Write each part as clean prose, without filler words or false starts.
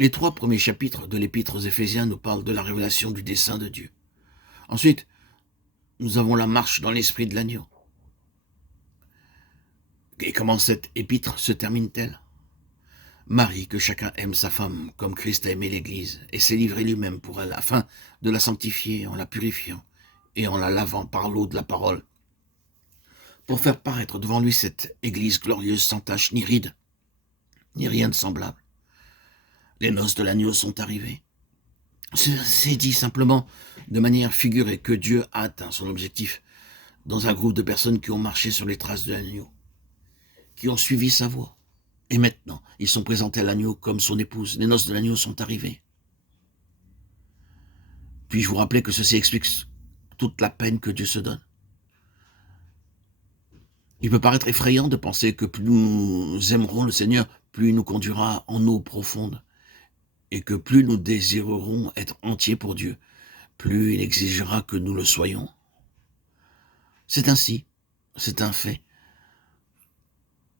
Les 3 premiers chapitres de l'Épître aux Éphésiens nous parlent de la révélation du dessein de Dieu. Ensuite, nous avons la marche dans l'esprit de l'agneau. Et comment cette épître se termine-t-elle? Marie, que chacun aime sa femme comme Christ a aimé l'Église et s'est livré lui-même pour elle afin de la sanctifier en la purifiant et en la lavant par l'eau de la parole, pour faire paraître devant lui cette Église glorieuse sans tache ni ride, ni rien de semblable. Les noces de l'agneau sont arrivées. C'est dit simplement de manière figurée que Dieu a atteint son objectif dans un groupe de personnes qui ont marché sur les traces de l'agneau, qui ont suivi sa voie. Et maintenant, ils sont présentés à l'agneau comme son épouse. Les noces de l'agneau sont arrivées. Puis-je vous rappeler que ceci explique toute la peine que Dieu se donne? Il peut paraître effrayant de penser que plus nous aimerons le Seigneur, plus il nous conduira en eau profonde, et que plus nous désirerons être entiers pour Dieu, plus il exigera que nous le soyons. C'est ainsi, c'est un fait.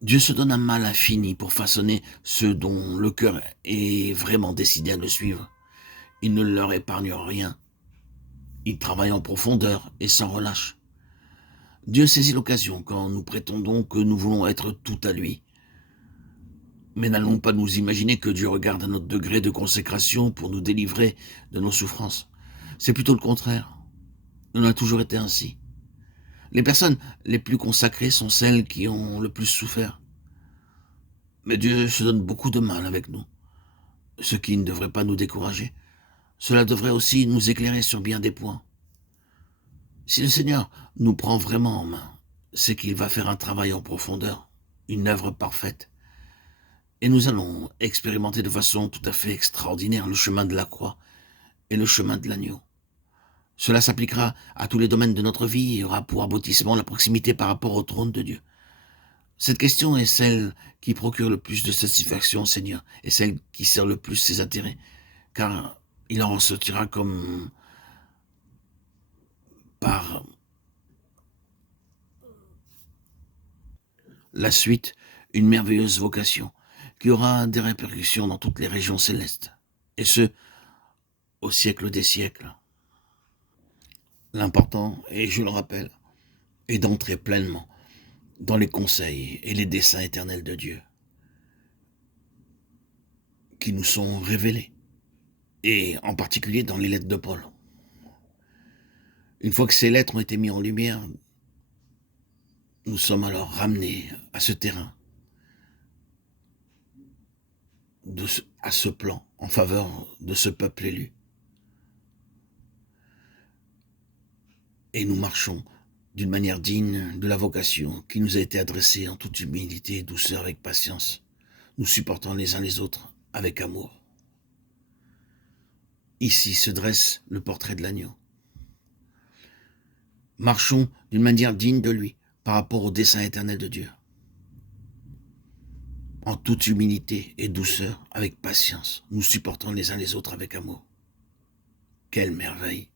Dieu se donne un mal infini pour façonner ceux dont le cœur est vraiment décidé à le suivre. Il ne leur épargne rien. Il travaille en profondeur et sans relâche. Dieu saisit l'occasion quand nous prétendons que nous voulons être tout à lui. Mais n'allons pas nous imaginer que Dieu regarde à notre degré de consécration pour nous délivrer de nos souffrances. C'est plutôt le contraire. On a toujours été ainsi. Les personnes les plus consacrées sont celles qui ont le plus souffert. Mais Dieu se donne beaucoup de mal avec nous, ce qui ne devrait pas nous décourager. Cela devrait aussi nous éclairer sur bien des points. Si le Seigneur nous prend vraiment en main, c'est qu'il va faire un travail en profondeur, une œuvre parfaite. Et nous allons expérimenter de façon tout à fait extraordinaire le chemin de la croix et le chemin de l'agneau. Cela s'appliquera à tous les domaines de notre vie et aura pour aboutissement la proximité par rapport au trône de Dieu. Cette question est celle qui procure le plus de satisfaction au Seigneur et celle qui sert le plus ses intérêts, car il en ressortira comme par la suite une merveilleuse vocation qui aura des répercussions dans toutes les régions célestes, et ce, au siècle des siècles. L'important, et je le rappelle, est d'entrer pleinement dans les conseils et les desseins éternels de Dieu qui nous sont révélés, et en particulier dans les lettres de Paul. Une fois que ces lettres ont été mises en lumière, nous sommes alors ramenés à ce terrain, à ce plan en faveur de ce peuple élu. Et nous marchons d'une manière digne de la vocation qui nous a été adressée en toute humilité et douceur avec patience, nous supportant les uns les autres avec amour. Ici se dresse le portrait de l'agneau. Marchons d'une manière digne de lui par rapport au dessein éternel de Dieu. En toute humilité et douceur, avec patience, nous supportons les uns les autres avec amour. Quelle merveille!